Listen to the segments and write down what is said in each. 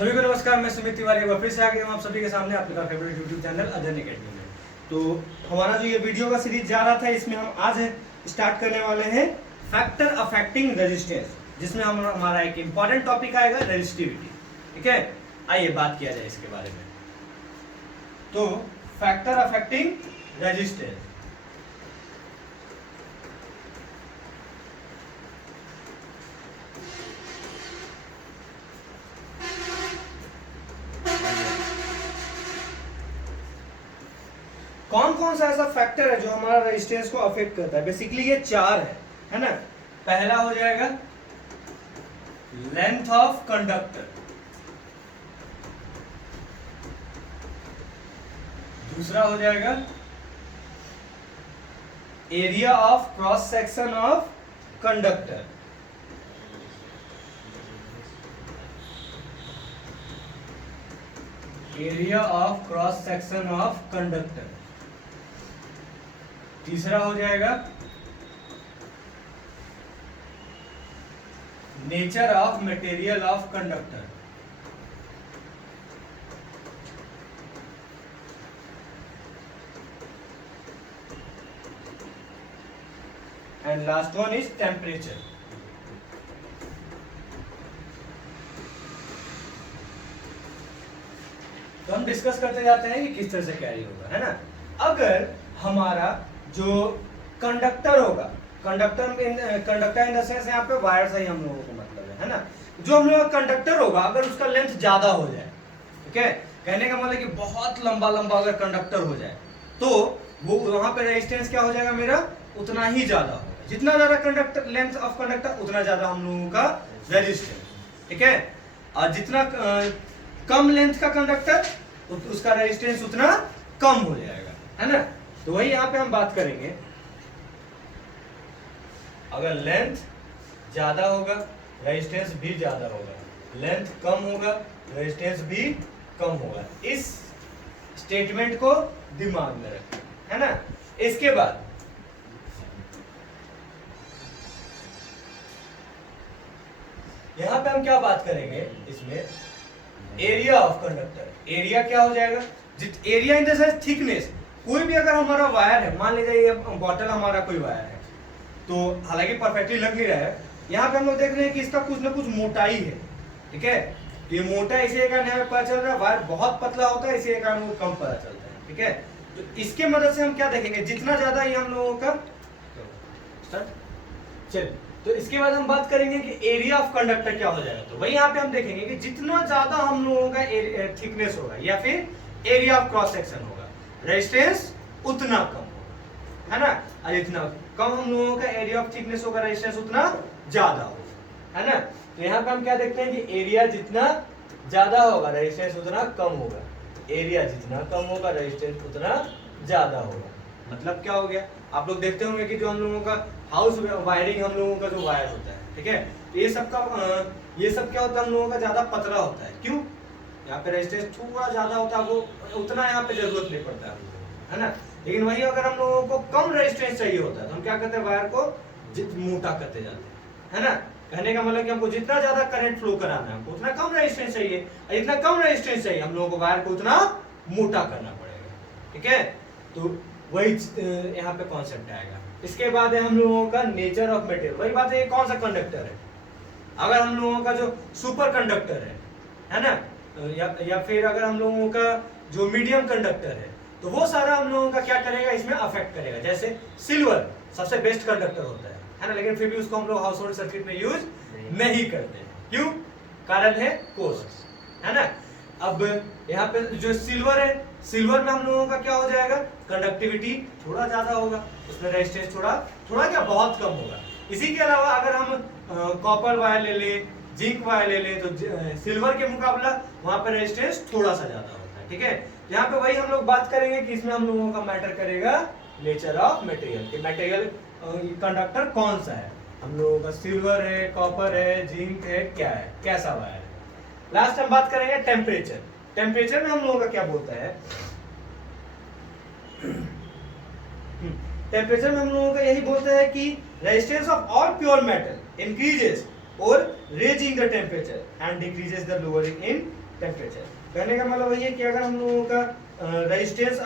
सभी को नमस्कार, मैं सुमित तिवारी फिर से आ गया हूँ आप सभी के सामने आपका फेवरेट यूट्यूब चैनल अध्ययन अकेडमी में। तो हमारा जो ये वीडियो का सीरीज जा रहा था, इसमें हम आज स्टार्ट करने वाले हैं फैक्टर अफेक्टिंग रेजिस्टेंस, जिसमें हमारा एक इंपॉर्टेंट टॉपिक आएगा रेजिस्टिविटी। ठीक है, आइए बात किया जाए इसके बारे में। तो फैक्टर अफेक्टिंग रेजिस्टेंस, कौन कौन सा ऐसा फैक्टर है जो हमारा रेजिस्टेंस को अफेक्ट करता है? बेसिकली ये चार है ना। पहला हो जाएगा लेंथ ऑफ कंडक्टर, दूसरा हो जाएगा area of cross section of conductor, area of cross section of conductor, तीसरा हो जाएगा nature of material of conductor, and last one is temperature. तो हम डिस्कस करते जाते हैं कि किस तरह से कैरी होगा, है ना। अगर हमारा जो कंडक्टर होगा, कंडक्टर इन द सेंस यहाँ पे वायर से ही हम लोगों को मतलब है ना। जो हम लोग का कंडक्टर होगा, अगर उसका लेंथ ज्यादा हो जाए, ठीक है, कहने का मतलब कि बहुत लंबा लंबा अगर कंडक्टर हो जाए, तो वो वहां पे रेजिस्टेंस क्या हो जाएगा मेरा, उतना ही ज्यादा होगा। जितना ज्यादा कंडक्टर लेंथ ऑफ कंडक्टर, उतना ज्यादा हम लोगों का रेजिस्टेंस। ठीक है, और जितना कम लेंथ का कंडक्टर, उसका रेजिस्टेंस उतना कम हो जाएगा, है ना। तो वही यहाँ पे हम बात करेंगे। अगर लेंथ ज्यादा होगा, रेजिस्टेंस भी ज्यादा होगा, लेंथ कम होगा, रेजिस्टेंस भी कम होगा। इस स्टेटमेंट को दिमाग में रखें, है ना। इसके बाद यहां पे हम क्या बात करेंगे, इसमें एरिया ऑफ कंडक्टर। एरिया क्या हो जाएगा, area in the sense thickness. कोई भी अगर हमारा वायर है, मान लीजिए ये बॉटल हमारा कोई वायर है, तो हालांकि परफेक्टली लग नहीं रहा है, यहाँ पे हम लोग देख रहे हैं कि इसका कुछ ना कुछ मोटाई है। ठीक है, ये मोटा इसी कारण हमें पता चल रहा है, वायर बहुत पतला होता है इसी कारण वो कम पता चलता है। ठीक है, तो इसके मदद से हम क्या देखेंगे, जितना ज्यादा ही हम लोगों का चलिए, तो इसके बाद हम बात करेंगे कि एरिया ऑफ कंडक्टर क्या हो जाएगा। तो वही यहाँ पे हम देखेंगे कि जितना ज्यादा हम लोगों का थिकनेस होगा या फिर एरिया ऑफ क्रॉस सेक्शन होगा, रेजिस्टेंस उतना कम होगा, है ना। और जितना कम हम लोगों का एरिया ऑफ थिकनेस होगा, रेजिस्टेंस उतना ज्यादा होगा, है ना। तो यहाँ पे हम क्या देखते हैं कि एरिया जितना ज्यादा होगा, रेजिस्टेंस उतना कम होगा। एरिया जितना कम होगा, रेजिस्टेंस उतना ज्यादा होगा। मतलब क्या हो गया, आप लोग देखते होंगे कि जो हम लोगों का हाउस वायरिंग, हम लोगों का जो वायर होता है, ठीक है, ये सब क्या होता है, हम लोगों का ज्यादा पतला होता है। क्यों? यहाँ पे रेजिस्टेंस थोड़ा ज्यादा होता है, वो उतना यहाँ पे जरूरत नहीं पड़ता है ना। लेकिन वही अगर हम लोगों को कम रेजिस्टेंस चाहिए होता है, तो हम क्या करते हैं, वायर को मोटा करते जाते हैं, है ना। कहने का मतलब कि हमको जितना ज्यादा करंट फ्लो कराना है, हमको उतना कम रेजिस्टेंस चाहिए, और जितना कम रेजिस्टेंस चाहिए हम लोगों को वायर को उतना मोटा करना पड़ेगा। ठीक है, तो वही यहाँ पे कॉन्सेप्ट आएगा। इसके बाद है हम लोगों का नेचर ऑफ मटेरियल। वही बात है, कौन सा कंडक्टर है। अगर हम लोगों का जो सुपर कंडक्टर है ना, या फिर अगर हम लोगों का जो मीडियम कंडक्टर है, तो वो सारा हम लोगों का क्या करेगा, इसमें अफेक्ट करेगा। जैसे सिल्वर सबसे बेस्ट कंडक्टर होता है ना, लेकिन फिर भी उसको हम लोग हाउस होल्ड सर्किट में यूज नहीं करते। क्यों? कारण है कॉस्ट, है ना। अब यहाँ पे जो सिल्वर है, सिल्वर में हम लोगों का क्या हो जाएगा, कंडक्टिविटी थोड़ा ज्यादा होगा, उसमें रेजिस्टेंस थोड़ा क्या बहुत कम होगा। इसी के अलावा अगर हम कॉपर वायर ले ले, जिंक वायर ले ले, तो सिल्वर के मुकाबला वहां पर रेजिस्टेंस थोड़ा सा ज्यादा होता है। ठीक है, यहाँ पे वही हम लोग बात करेंगे कि इसमें हम लोगों का मैटर करेगा नेचर ऑफ मटेरियल, कि मटेरियल कंडक्टर कौन सा है। हम लोगों का सिल्वर है, कॉपर है, जिंक है, क्या है, कैसा वायर है। लास्ट हम बात करेंगे टेम्परेचर। टेम्परेचर में हम लोगों का क्या बोलता है, टेम्परेचर में हम लोगों का यही बोलता है कि resistance of all pure metal increases और raising the temperature and decreases the lowering in temperature. कहने का मतलब वही है कि अगर हम लोगों का रेजिस्टेंस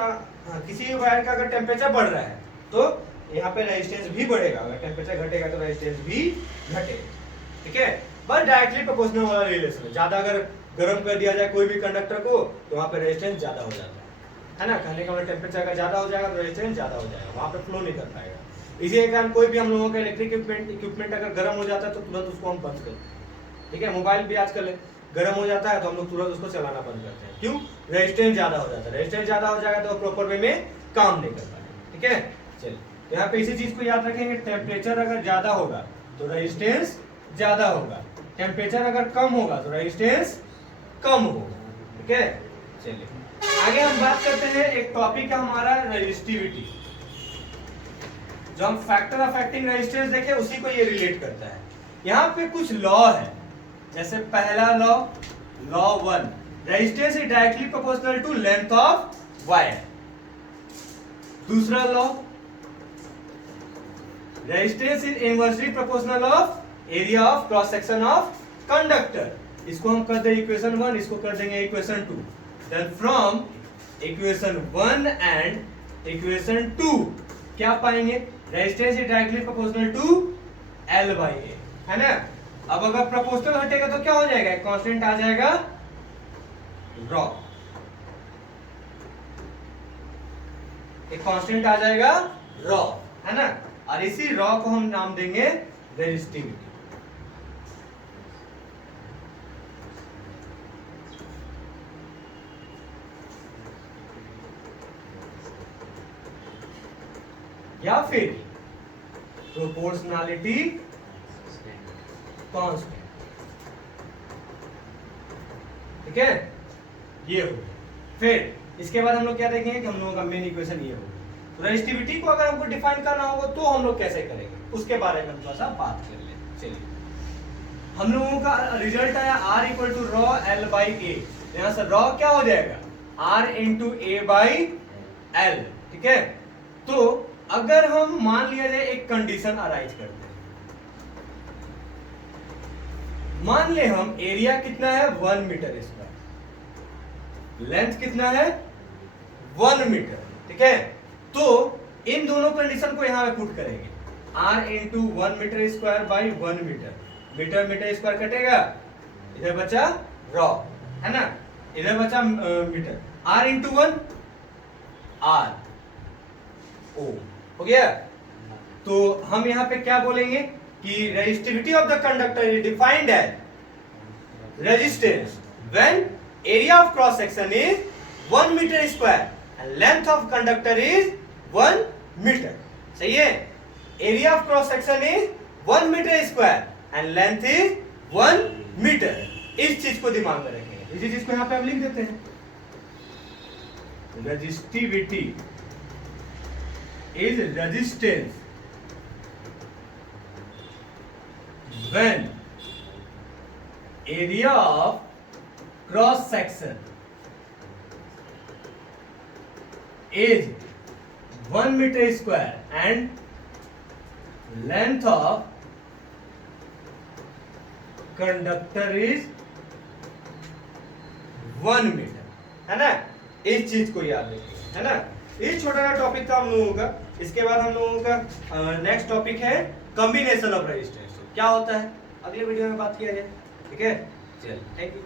किसी भी वायर का अगर टेम्परेचर बढ़ रहा है तो यहाँ पे रेजिस्टेंस भी बढ़ेगा, अगर टेम्परेचर घटेगा तो रेजिस्टेंस भी घटेगा, ठीक है। बट डायरेक्टली प्रोपोर्शनल वाला रिलेशन है, ज्यादा अगर गर्म कर दिया जाए कोई भी कंडक्टर को तो वहाँ पे रेजिस्टेंस ज्यादा हो जाता है ना। कहने का मतलब टेम्परेचर अगर ज्यादा हो जाएगा तो रेजिस्टेंस ज्यादा हो जाएगा, वहाँ पे फ्लो नहीं कर पाएगा। इसी के कारण कोई भी हम लोगों का इलेक्ट्रिक इक्विपमेंट अगर गर्म हो जाता है तो तुरंत उसको हम बंद करते हैं, ठीक है। मोबाइल भी आजकल गर्म हो जाता है तो हम लोग तुरंत उसको चलाना बंद करते हैं, क्यों? रेजिस्टेंस ज्यादा हो जाता है, रेजिस्टेंस ज्यादा हो जाएगा तो प्रॉपर वे में काम नहीं कर पाएगा, ठीक है। चलिए तो यहाँ पे इसी चीज को याद रखेंगे, टेम्परेचर अगर ज्यादा होगा तो रेजिस्टेंस ज्यादा होगा, टेम्परेचर अगर कम होगा तो रेजिस्टेंस कम होगा, ठीक है। चलिए आगे हम बात करते हैं, एक टॉपिक है हमारा रेजिस्टिविटी। जो हम फैक्टर अफेक्टिंग रेजिस्टेंस देखे उसी को ये रिलेट करता है। यहाँ पे कुछ लॉ है, जैसे पहला law, law 1, resistance is directly proportional to length of wire. दूसरा law, resistance is inversely proportional of area of cross section of conductor. इसको हम कर देंगे इक्वेशन 1, इसको कर देंगे equation 2। Then from equation 1 and equation 2 क्या पाएंगे? Resistance is directly proportional to L by A, है ना। अब अगर प्रोपोर्शनल हटेगा तो क्या हो जाएगा? कांस्टेंट आ जाएगा रॉ, एक कांस्टेंट आ जाएगा रॉ, है ना। और इसी रॉ को हम नाम देंगे रेजिस्टिविटी। या फिर प्रोपोर्शनैलिटी कांस्टेंट, ठीक है। ये हो, फिर इसके बाद हम लोग क्या देखेंगे कि हम लोगों का मेन इक्वेशन ये होगा। तो रेजिस्टिविटी को अगर हमको डिफाइन करना होगा तो हम लोग कैसे करेंगे उसके बारे में थोड़ा सा बात कर लें। चलिए हम लोगों का रिजल्ट आया R equal to rho L by A. यहां से रॉ क्या हो जाएगा? R into A by L, ठीक है। तो अगर हम मान लिया जाए एक कंडीशन अराइज करते हैं, मान ले हम एरिया कितना है 1 मीटर स्क्वायर, लेंथ कितना है 1 मीटर, ठीक है। तो इन दोनों कंडीशन को यहां पे पुट करेंगे, R into 1 metre square by 1 metre, metre metre square कटेगा, इधर बचा रॉ, है ना, इधर बचा मीटर, R इंटू 1 R ओ, हो गया। तो हम यहां पे क्या बोलेंगे कि resistivity of the conductor is defined as resistance when area of cross section is 1 metre square and length of conductor is 1 metre. सही है, area of cross section is 1 metre square and length is 1 metre. इस चीज को दिमाग में रखेंगे, इसी चीज को यहां पे हम लिख देते हैं, resistivity is resistance when area of cross section is 1 meter square and length of conductor is 1 meter, है ना। इस चीज को याद रखिए, है ना। ये छोटा सा टॉपिक था हम लोगों का। इसके बाद हम लोगों का नेक्स्ट टॉपिक है कॉम्बिनेशन ऑफ रेजिस्टेंस। क्या होता है अगले वीडियो में बात किया जाए, ठीक है। चलिए, थैंक यू।